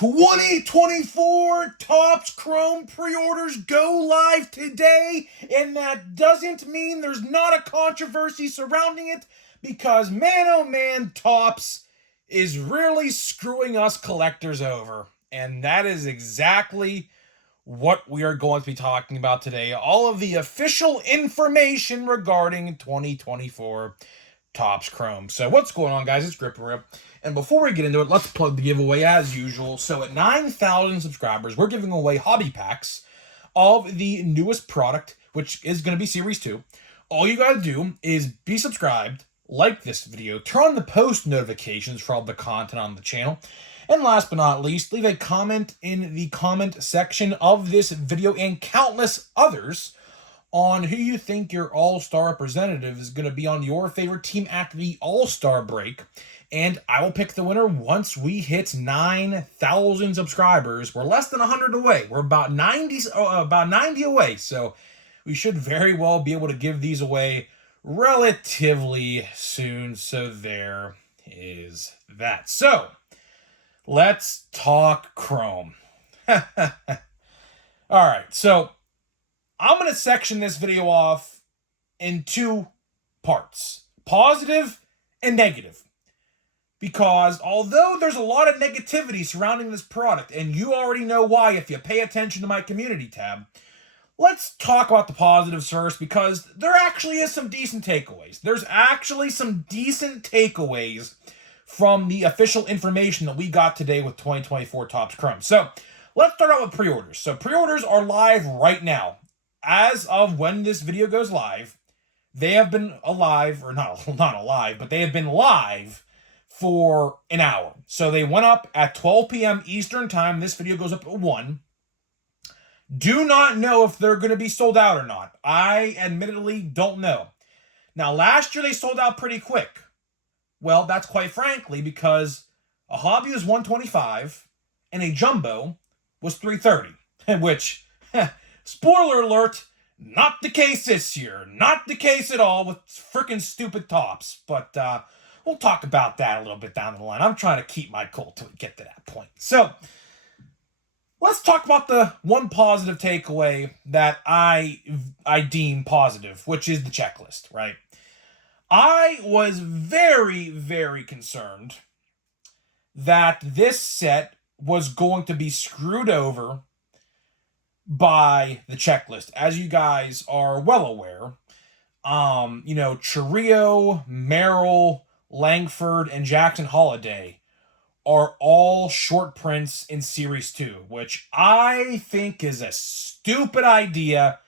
2024 Topps Chrome pre-orders go live today, and that doesn't mean there's not a controversy surrounding it, because man oh man, Topps is really screwing us collectors over. And that is exactly what we are going to be talking about today. All of the official information regarding 2024 Topps Chrome. So what's going on, guys? It's Gripper. And before we get into it, let's plug the giveaway as usual. So at 9,000 subscribers, we're giving away hobby packs of the newest product, which is going to be Series 2. All you got to do is be subscribed, like this video, turn on the post notifications for all the content on the channel, and last but not least, leave a comment in the comment section of this video and countless others on who you think your all-star representative is going to be on your favorite team at the all-star break. And I will pick the winner once we hit 9,000 subscribers. We're less than 100 away. We're about 90 away. So we should very well be able to give these away relatively soon. So there is that. So let's talk Chrome. All right. So I'm going to section this video off in two parts, positive and negative. Because although there's a lot of negativity surrounding this product, and you already know why if you pay attention to my community tab, let's talk about the positives first, because there actually is some decent takeaways. There's actually some decent takeaways from the official information that we got today with 2024 Topps Chrome. So let's start out with pre-orders. So pre-orders are live right now. As of when this video goes live, they have been alive, or not alive, but they have been live for an hour. So they went up at 12 p.m. Eastern time. This video goes up at 1. Do not know if they're going to be sold out or not. I admittedly don't know. Now, last year they sold out pretty quick. Well, that's quite frankly because a hobby was $125 and a jumbo was $330, which, spoiler alert, not the case this year. Not the case at all with freaking stupid Topps. But we'll talk about that a little bit down the line. I'm trying to keep my cool till we get to that point. So let's talk about the one positive takeaway that I deem positive, which is the checklist, right? I was very, very concerned that this set was going to be screwed over by the checklist. As you guys are well aware, Chiriot, Merrill, Langford, and Jackson Holiday are all short prints in Series 2, which I think is a stupid idea,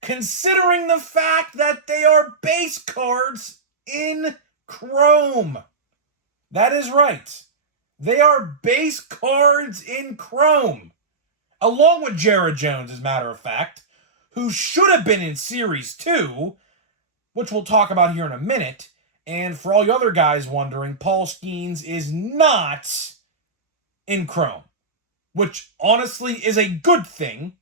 considering the fact that they are base cards in Chrome. That is right. They are base cards in Chrome. Along with Jared Jones, as a matter of fact, who should have been in Series 2, which we'll talk about here in a minute. And for all you other guys wondering, Paul Skeens is not in Chrome, which honestly is a good thing,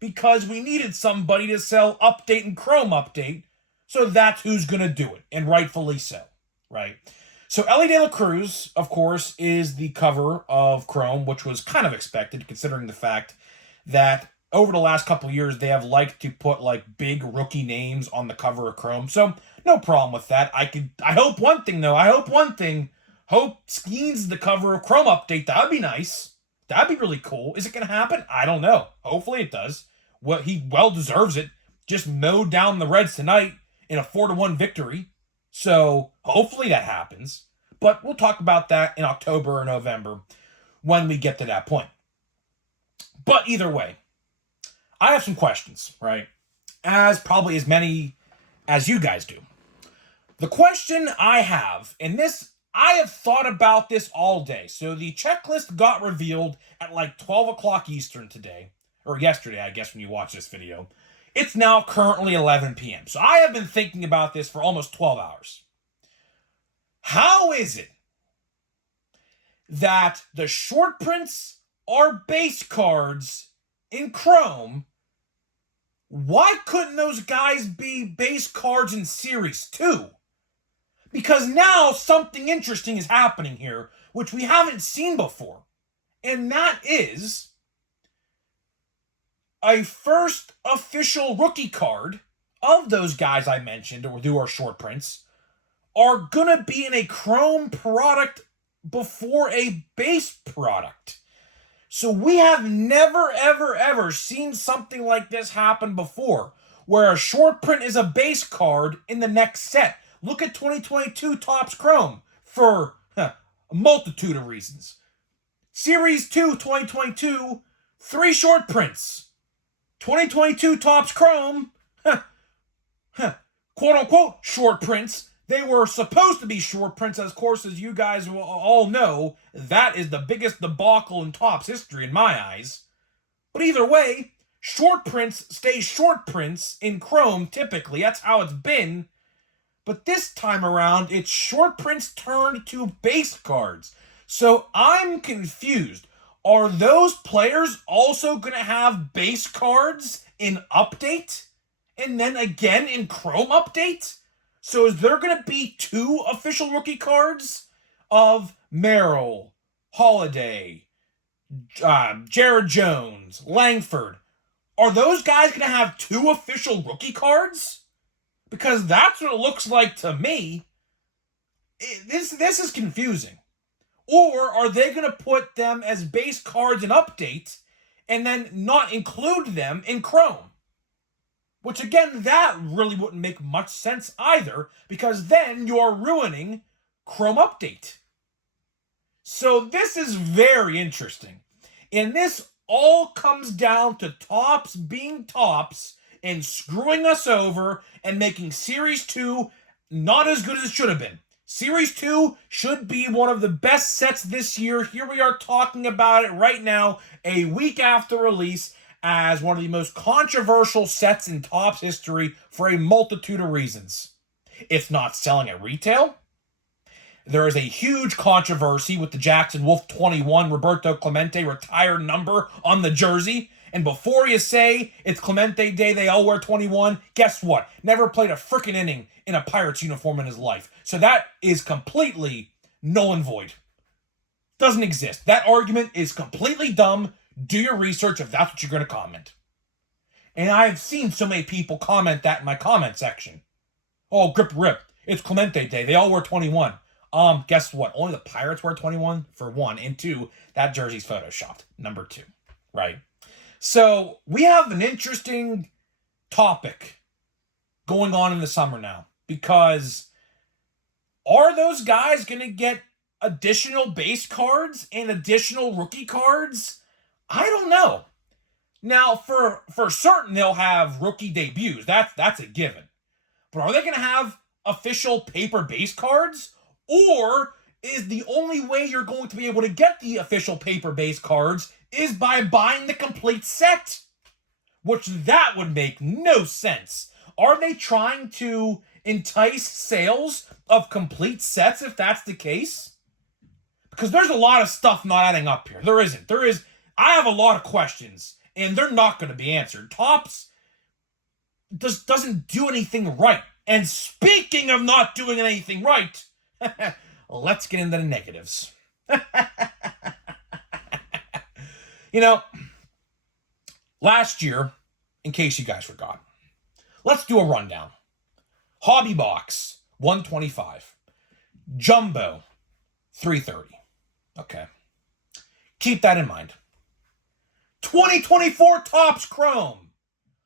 because we needed somebody to sell Update and Chrome Update, so that's who's going to do it, and rightfully so, right? So Ellie De La Cruz, of course, is the cover of Chrome, which was kind of expected, considering the fact that over the last couple of years, they have liked to put like big rookie names on the cover of Chrome. So no problem with that. I hope one thing, though. Hope Skeens is the cover of Chrome Update. That'd be nice. That'd be really cool. Is it going to happen? I don't know. Hopefully it does. Well, he well deserves it. Just mowed down the Reds tonight in a 4-1 victory. So hopefully that happens. But we'll talk about that in October or November when we get to that point. But either way, I have some questions, right? As probably as many as you guys do. The question I have, and this, I have thought about this all day. So the checklist got revealed at like 12 o'clock Eastern today, or yesterday, I guess, when you watch this video. It's now currently 11 p.m. So I have been thinking about this for almost 12 hours. How is it that the short prints are base cards in Chrome? Why couldn't those guys be base cards in Series 2? Because now something interesting is happening here, which we haven't seen before. And that is a first official rookie card of those guys I mentioned, or who are short prints, are gonna be in a Chrome product before a base product. So we have never, ever, ever seen something like this happen before, where a short print is a base card in the next set. Look at 2022 Topps Chrome for a multitude of reasons. Series 2 2022, 3 short prints. 2022 Topps Chrome, quote-unquote short prints. They were supposed to be short prints, as of course, as you guys will all know. That is the biggest debacle in Topps history in my eyes. But either way, short prints stay short prints in Chrome typically. That's how it's been. But this time around, it's short prints turned to base cards. So I'm confused. Are those players also going to have base cards in Update? And then again in Chrome Update? So is there going to be 2 official rookie cards of Merrill, Holiday, Jared Jones, Langford? Are those guys going to have 2 official rookie cards? Because that's what it looks like to me. This is confusing. Or are they going to put them as base cards in Update and then not include them in Chrome? Which, again, that really wouldn't make much sense either, because then you're ruining Chrome Update. So this is very interesting. And this all comes down to Topps being Topps and screwing us over and making Series 2 not as good as it should have been. Series 2 should be one of the best sets this year. Here we are talking about it right now, a week after release, as one of the most controversial sets in Topps history for a multitude of reasons. It's not selling at retail. There is a huge controversy with the Jackson Wolf 21 Roberto Clemente retired number on the jersey. And before you say it's Clemente Day, they all wear 21, guess what? Never played a freaking inning in a Pirates uniform in his life. So that is completely null and void. Doesn't exist. That argument is completely dumb. Do your research if that's what you're going to comment. And I've seen so many people comment that in my comment section. Oh, grip rip. It's Clemente Day. They all wear 21. Guess what? Only the Pirates wear 21, for one. And two, that jersey's photoshopped. Number 2. Right? So, we have an interesting topic going on in the summer now. Because are those guys going to get additional base cards and additional rookie cards? I don't know. Now, for certain, they'll have rookie debuts. That's a given. But are they going to have official paper base cards? Or is the only way you're going to be able to get the official paper base cards is by buying the complete set? Which that would make no sense. Are they trying to entice sales of complete sets if that's the case? Because there's a lot of stuff not adding up here. There isn't. I have a lot of questions, and they're not going to be answered. Topps doesn't do anything right. And speaking of not doing anything right, let's get into the negatives. Last year, in case you guys forgot, let's do a rundown. Hobby Box, 125. Jumbo, 330. Okay. Keep that in mind. 2024 Topps Chrome.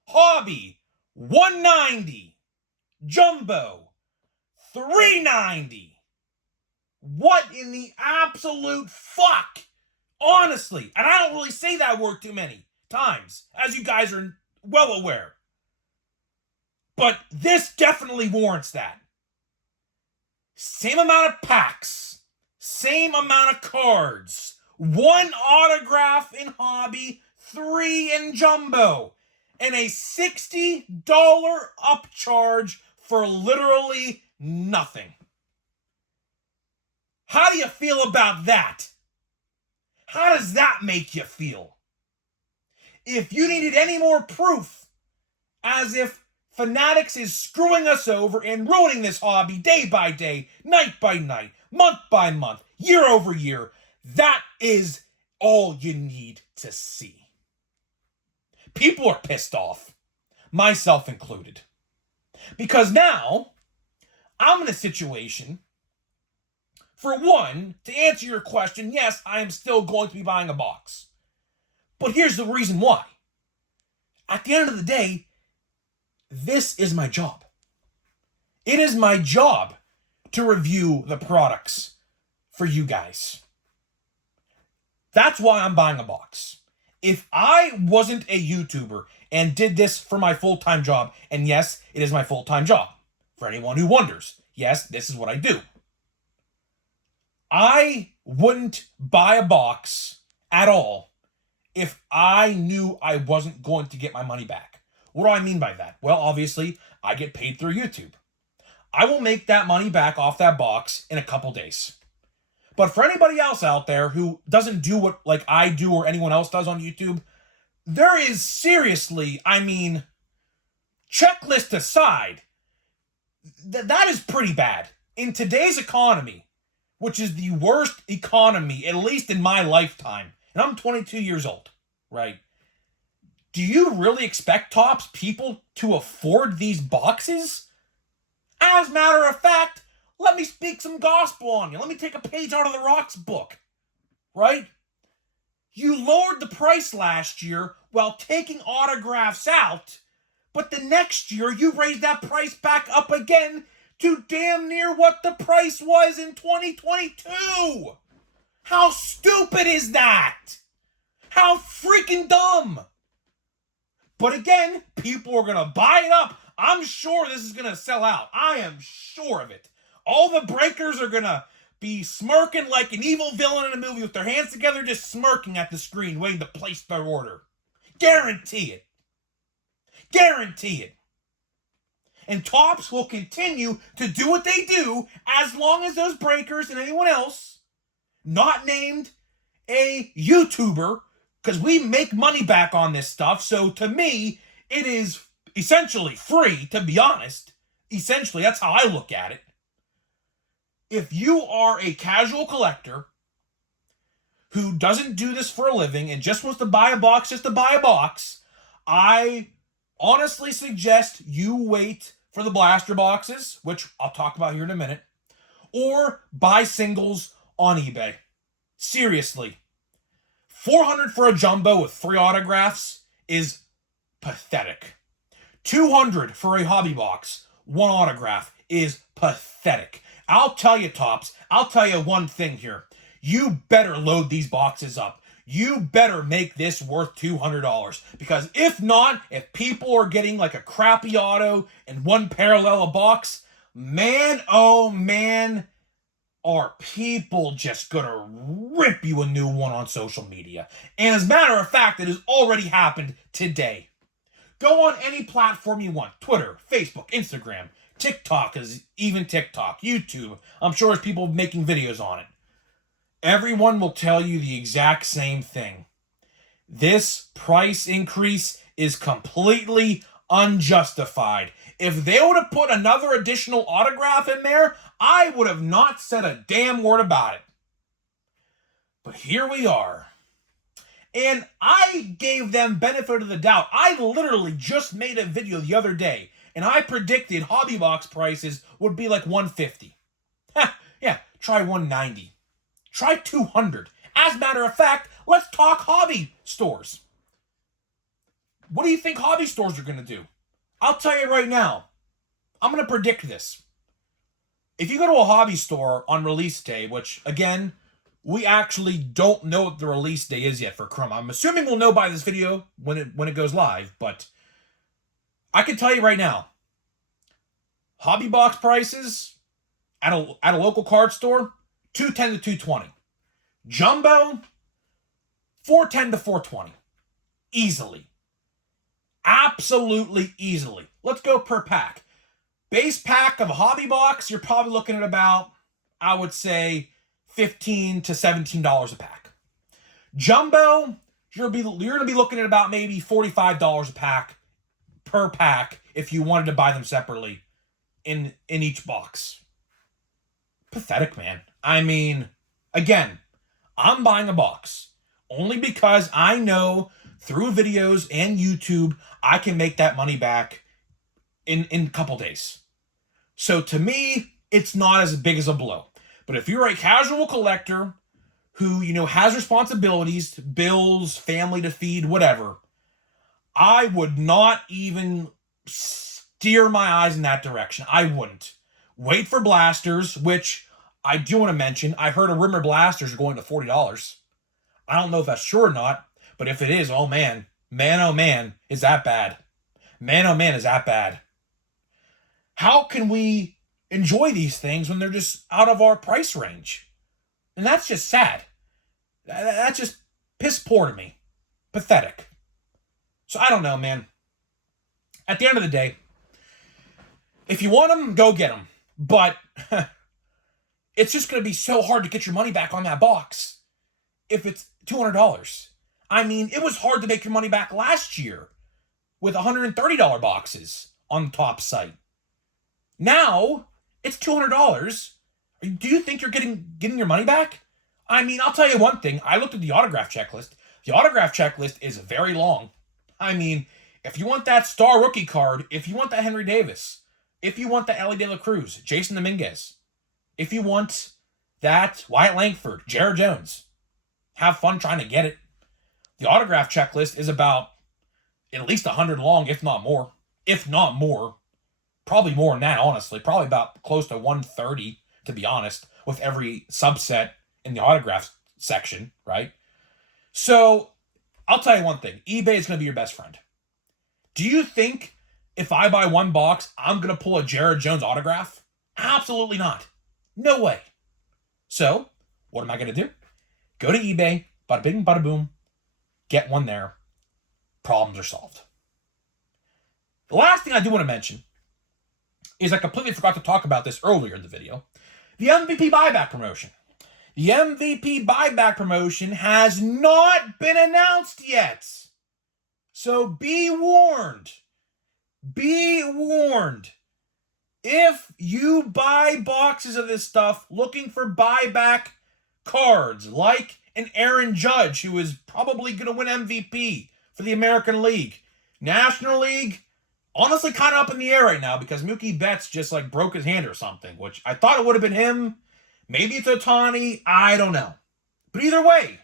Hobby, 190. Jumbo, 390. What in the absolute fuck? Honestly, and I don't really say that word too many times, as you guys are well aware. But this definitely warrants that. Same amount of packs, same amount of cards, 1 autograph in Hobby, 3 in Jumbo, and a $60 upcharge for literally nothing. How do you feel about that? How does that make you feel? If you needed any more proof, as if Fanatics is screwing us over and ruining this hobby day by day, night by night, month by month, year over year, that is all you need to see. People are pissed off, myself included. Because now, I'm in a situation, for one, to answer your question, yes, I am still going to be buying a box. But here's the reason why. At the end of the day, this is my job. It is my job to review the products for you guys. That's why I'm buying a box. If I wasn't a YouTuber and did this for my full-time job, and yes, it is my full-time job, for anyone who wonders, yes, this is what I do. I wouldn't buy a box at all if I knew I wasn't going to get my money back. What do I mean by that? Well, obviously, I get paid through YouTube. I will make that money back off that box in a couple days. But for anybody else out there who doesn't do what like I do or anyone else does on YouTube, there is seriously, checklist aside, that is pretty bad. In today's economy, which is the worst economy, at least in my lifetime, and I'm 22 years old, right? Do you really expect Tops people to afford these boxes? As a matter of fact, let me speak some gospel on you. Let me take a page out of the Rock's book, right? You lowered the price last year while taking autographs out, but the next year you raised that price back up again to damn near what the price was in 2022. How stupid is that? How freaking dumb. But again, people are going to buy it up. I'm sure this is going to sell out. I am sure of it. All the breakers are going to be smirking like an evil villain in a movie with their hands together, just smirking at the screen, waiting to place their order. Guarantee it. Guarantee it. And Tops will continue to do what they do as long as those breakers and anyone else, not named a YouTuber, because we make money back on this stuff, so to me, it is essentially free, to be honest. Essentially, that's how I look at it. If you are a casual collector who doesn't do this for a living and just wants to buy a box just to buy a box, I honestly suggest you wait for the blaster boxes, which I'll talk about here in a minute, or buy singles on eBay. Seriously. $400 for a jumbo with 3 autographs is pathetic. $200 for a hobby box, 1 autograph is pathetic. I'll tell you, Tops, I'll tell you one thing here. You better load these boxes up. You better make this worth $200. Because if not, if people are getting like a crappy auto and 1 parallel a box, man, oh man, are people just gonna rip you a new one on social media. And as a matter of fact, it has already happened today. Go on any platform you want. Twitter, Facebook, Instagram, TikTok, even TikTok, YouTube. I'm sure there's people making videos on it. Everyone will tell you the exact same thing. This price increase is completely unjustified. If they would have put another additional autograph in there, I would have not said a damn word about it. But here we are. And I gave them benefit of the doubt. I literally just made a video the other day, and I predicted hobby box prices would be like $150. Yeah, try $190. Try $200. As a matter of fact, let's talk hobby stores. What do you think hobby stores are going to do? I'll tell you right now. I'm going to predict this. If you go to a hobby store on release day, which, again, we actually don't know what the release day is yet for Chrome. I'm assuming we'll know by this video when it goes live, but I can tell you right now, hobby box prices at a local card store, $210 to $220. Jumbo, $410 to $420. Easily. Absolutely easily. Let's go per pack. Base pack of a hobby box, you're probably looking at about, I would say, $15 to $17 a pack. Jumbo, you're going to be looking at about maybe $45 a pack per pack if you wanted to buy them separately in each box. Pathetic, man. I mean, again, I'm buying a box. Only because I know through videos and YouTube, I can make that money back in a couple days. So to me, it's not as big as a blow. But if you're a casual collector who, has responsibilities, bills, family to feed, whatever, I would not even steer my eyes in that direction. I wouldn't. Wait for blasters, which I do want to mention. I heard a rumor blasters are going to $40. I don't know if that's true or not, but if it is, oh man, oh man, is that bad. Man, oh man, is that bad. How can we enjoy these things when they're just out of our price range? And that's just sad. That's just piss poor to me. Pathetic. So I don't know, man. At the end of the day, if you want them, go get them. But it's just going to be so hard to get your money back on that box if it's $200. I mean, it was hard to make your money back last year with $130 boxes on the top site. Now, it's $200. Do you think you're getting your money back? I mean, I'll tell you one thing. I looked at the autograph checklist. The autograph checklist is very long. I mean, if you want that star rookie card, if you want that Henry Davis, if you want that Ellie De La Cruz, Jason Dominguez, if you want that Wyatt Langford, Jared Jones, have fun trying to get it. The autograph checklist is about at least 100 long, if not more. If not more. Probably more than that, honestly. Probably about close to 130, to be honest, with every subset in the autograph section, right? So, I'll tell you one thing. eBay is going to be your best friend. Do you think if I buy one box, I'm going to pull a Jared Jones autograph? Absolutely not. No way. So, what am I going to do? Go to eBay, bada bing, bada boom, get one there. Problems are solved. The last thing I do want to mention is I completely forgot to talk about this earlier in the video. The MVP buyback promotion. The MVP buyback promotion has not been announced yet. So be warned. Be warned. If you buy boxes of this stuff looking for buyback cards, like an Aaron Judge, who is probably going to win MVP for the American League. National League, honestly kind of up in the air right now because Mookie Betts just broke his hand or something, which I thought it would have been him. Maybe it's Ohtani. I don't know. But either way,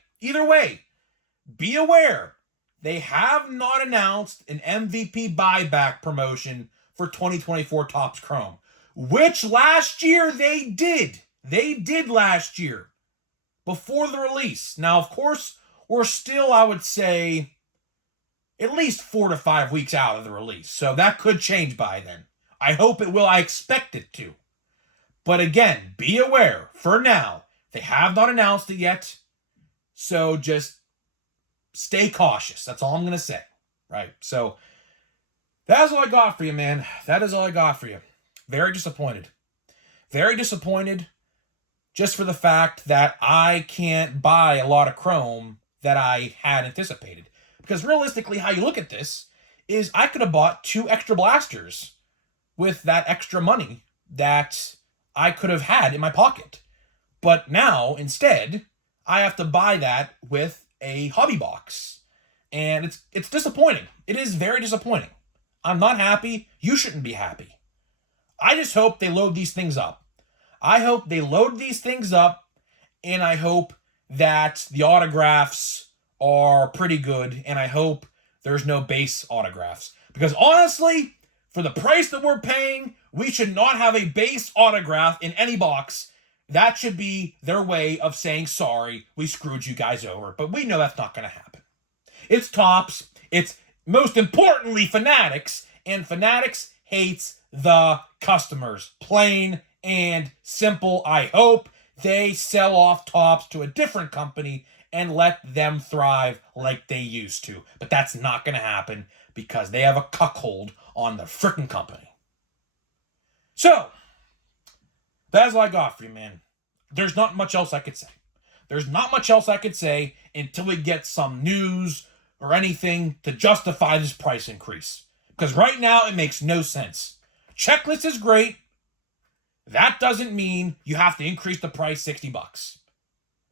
be aware. They have not announced an MVP buyback promotion for 2024 Topps Chrome, which last year they did. They did last year before the release. Now, of course, we're still, I would say, at least 4 to 5 weeks out of the release. So that could change by then. I hope it will. I expect it to. But again, be aware. For now, they have not announced it yet. So just stay cautious. That's all I'm going to say. Right? So that's all I got for you, man. That is all I got for you. Very disappointed. Very disappointed just for the fact that I can't buy a lot of Chrome that I had anticipated. Because realistically, how you look at this is I could have bought 2 extra blasters with that extra money that I could have had in my pocket. But now, instead, I have to buy that with a hobby box. And it's disappointing. It is very disappointing. I'm not happy. You shouldn't be happy. I just hope they load these things up. I hope they load these things up, and I hope that the autographs are pretty good, and I hope there's no base autographs. Because honestly, for the price that we're paying, we should not have a base autograph in any box. That should be their way of saying, sorry, we screwed you guys over. But we know that's not going to happen. It's Topps. It's, most importantly, Fanatics. And Fanatics hates the customers. Plain and simple. I hope they sell off Topps to a different company and let them thrive like they used to. But that's not going to happen because they have a cuckold on the frickin' company. So, that's all I got for you, man. There's not much else I could say. There's not much else I could say until we get some news or anything to justify this price increase. Because right now, it makes no sense. Checklist is great. That doesn't mean you have to increase the price $60.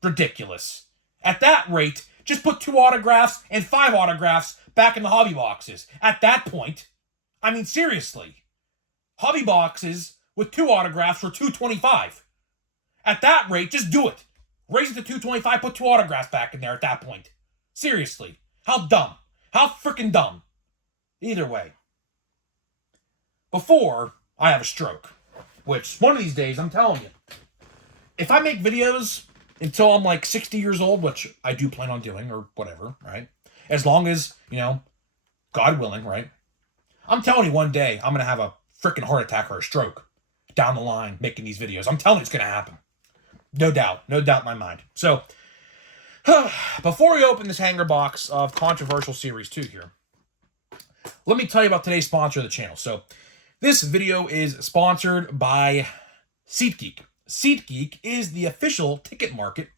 Ridiculous. At that rate, Just put 2 autographs and 5 autographs back in the hobby boxes. At that point, I mean, seriously. Hobby boxes with 2 autographs for $225. At that rate, just do it. Raise it to $225, put 2 autographs back in there at that point. Seriously. How dumb. How freaking dumb. Either way. Before I have a stroke, which one of these days, I'm telling you, if I make videos until I'm like 60 years old, which I do plan on doing, or whatever, right? As long as, God willing, right? I'm telling you, one day, I'm going to have a freaking heart attack or a stroke down the line making these videos. I'm telling you, it's going to happen. No doubt. No doubt in my mind. So, before we open this hanger box of Controversial Series 2 here, let me tell you about today's sponsor of the channel. So, this video is sponsored by SeatGeek. SeatGeek is the official ticket market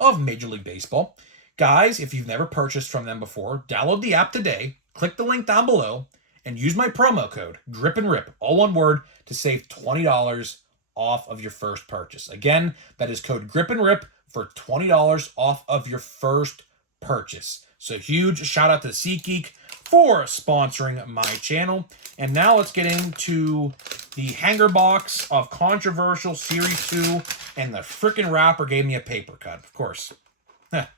of Major League Baseball. Guys, if you've never purchased from them before, download the app today, click the link down below, and use my promo code, GRIPANDRIP, all one word, to save $20 off of your first purchase. Again, that is code GRIPANDRIP for $20 off of your first purchase. So huge shout out to SeatGeek for sponsoring my channel. And now let's get into the hanger box of Controversial Series 2. And the frickin' wrapper gave me a paper cut, of course. Of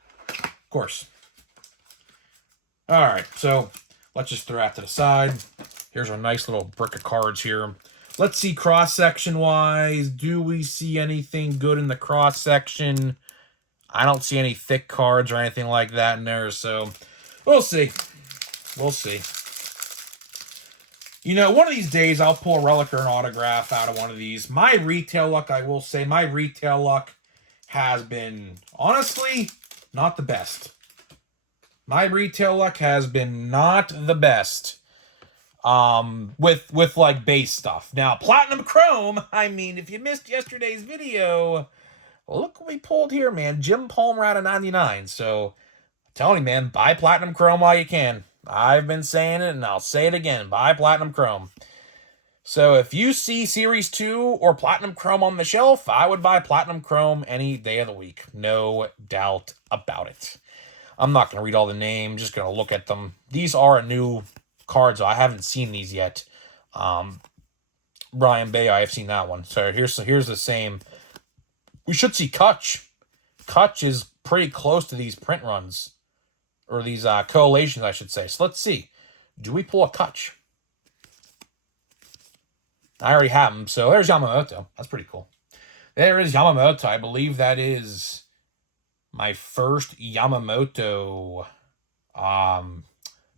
course. Alright, so let's just throw that to the side. Here's our nice little brick of cards here. Let's see cross-section wise. Do we see anything good in the cross-section? I don't see any thick cards or anything like that in there, so we'll see. We'll see. One of these days I'll pull a relic or an autograph out of one of these. My retail luck, I will say, my retail luck has been, honestly, not the best. My retail luck has been not the best. With like base stuff. Now, Platinum Chrome, I mean, if you missed yesterday's video, look what we pulled here, man. Jim Palmer out of 99. So, I'm telling you, man, buy Platinum Chrome while you can. I've been saying it, and I'll say it again. Buy Platinum Chrome. So, if you see Series 2 or Platinum Chrome on the shelf, I would buy Platinum Chrome any day of the week. No doubt about it. I'm not going to read all the names. Just going to look at them. These are a new cards. I haven't seen these yet. Brian Bay, I have seen that one. So here's the same. We should see Kutch. Kutch is pretty close to these print runs. Or these collations, I should say. So let's see. Do we pull a Kutch? I already have him. So there's Yamamoto. That's pretty cool. There is Yamamoto. I believe that is my first Yamamoto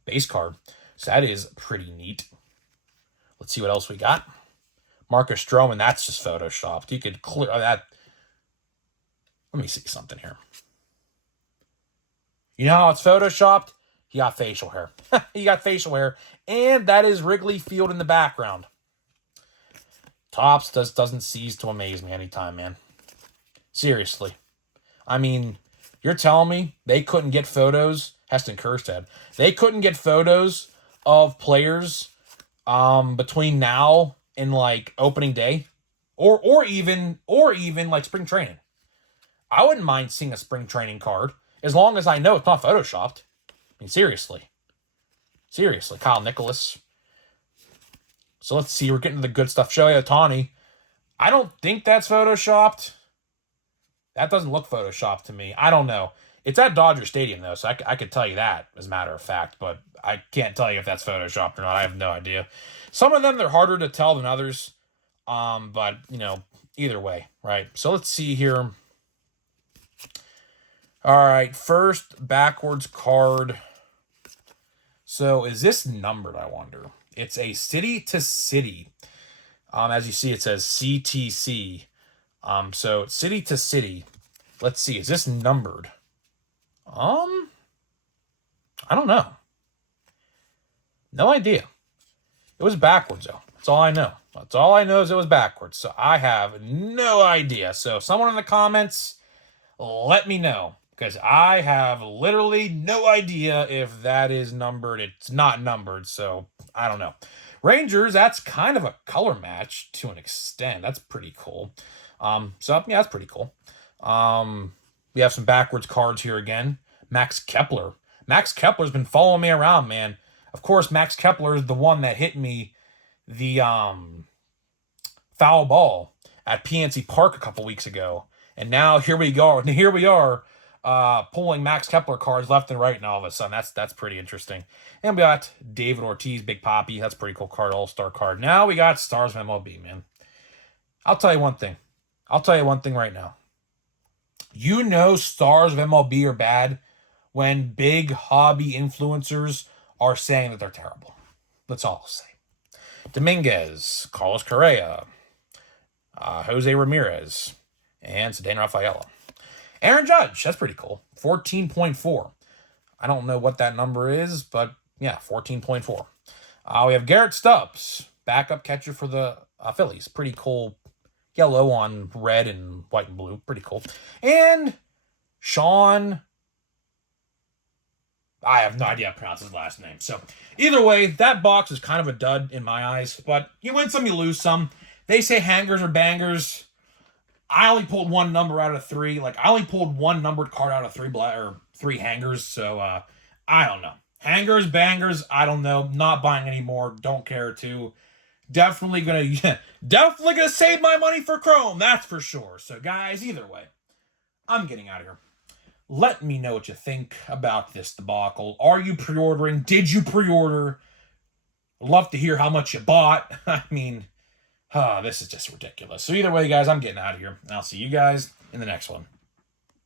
base card. So that is pretty neat. Let's see what else we got. Marcus Stroman, that's just photoshopped. You could clear that. Let me see something here. You know how it's photoshopped? He got facial hair. He got facial hair. And that is Wrigley Field in the background. Topps doesn't cease to amaze me anytime, man. Seriously. I mean, you're telling me they couldn't get photos? Heston Kjerstad. They couldn't get photos of players between now and like opening day, or even like spring training. I wouldn't mind seeing a spring training card as long as I know it's not photoshopped. I mean, seriously, Kyle Nicholas. So let's see. We're getting to the good stuff. Shohei Ohtani. I don't think that's photoshopped. That doesn't look photoshopped to me. I don't know. It's at Dodger Stadium, though, so I could tell you that, as a matter of fact, but I can't tell you if that's photoshopped or not. I have no idea. Some of them, they're harder to tell than others, but, either way, right? So let's see here. All right, first backwards card. So is this numbered, I wonder? It's a city to city. As you see, it says CTC. So city to city. Let's see, is this numbered? I don't know. No idea. It was backwards, though. That's all I know. That's all I know is it was backwards. So I have no idea. So someone in the comments, let me know. Because I have literally no idea if that is numbered. It's not numbered, so I don't know. Rangers, that's kind of a color match to an extent. That's pretty cool. So, yeah, that's pretty cool. We have some backwards cards here again. Max Kepler. Max Kepler's been following me around, man. Of course, Max Kepler is the one that hit me the foul ball at PNC Park a couple weeks ago. And now here we go. Here we are pulling Max Kepler cards left and right, and all of a sudden that's pretty interesting. And we got David Ortiz, Big Poppy. That's a pretty cool card, all-star card. Now we got Stars of MLB, man. I'll tell you one thing. I'll tell you one thing right now. You know Stars of MLB are bad when big hobby influencers are saying that they're terrible. That's all I'll say. Dominguez, Carlos Correa, Jose Ramirez, and Cedeno Rafaela. Aaron Judge, that's pretty cool. 14.4. I don't know what that number is, but yeah, 14.4. We have Garrett Stubbs, backup catcher for the Phillies. Pretty cool. Yellow on red and white and blue. Pretty cool. And Sean, I have no idea how to pronounce his last name. So either way, that box is kind of a dud in my eyes. But you win some, you lose some. They say hangers are bangers. I only pulled one number out of three. Like, I only pulled one numbered card out of three hangers. So I don't know. Hangers, bangers, I don't know. Not buying anymore. Don't care to. Definitely gonna save my money for Chrome. That's for sure. So guys, either way, I'm getting out of here. Let me know what you think about this debacle. Are you pre-ordering? Did you pre-order? Love to hear how much you bought. I mean, this is just ridiculous. So either way, guys, I'm getting out of here. And I'll see you guys in the next one.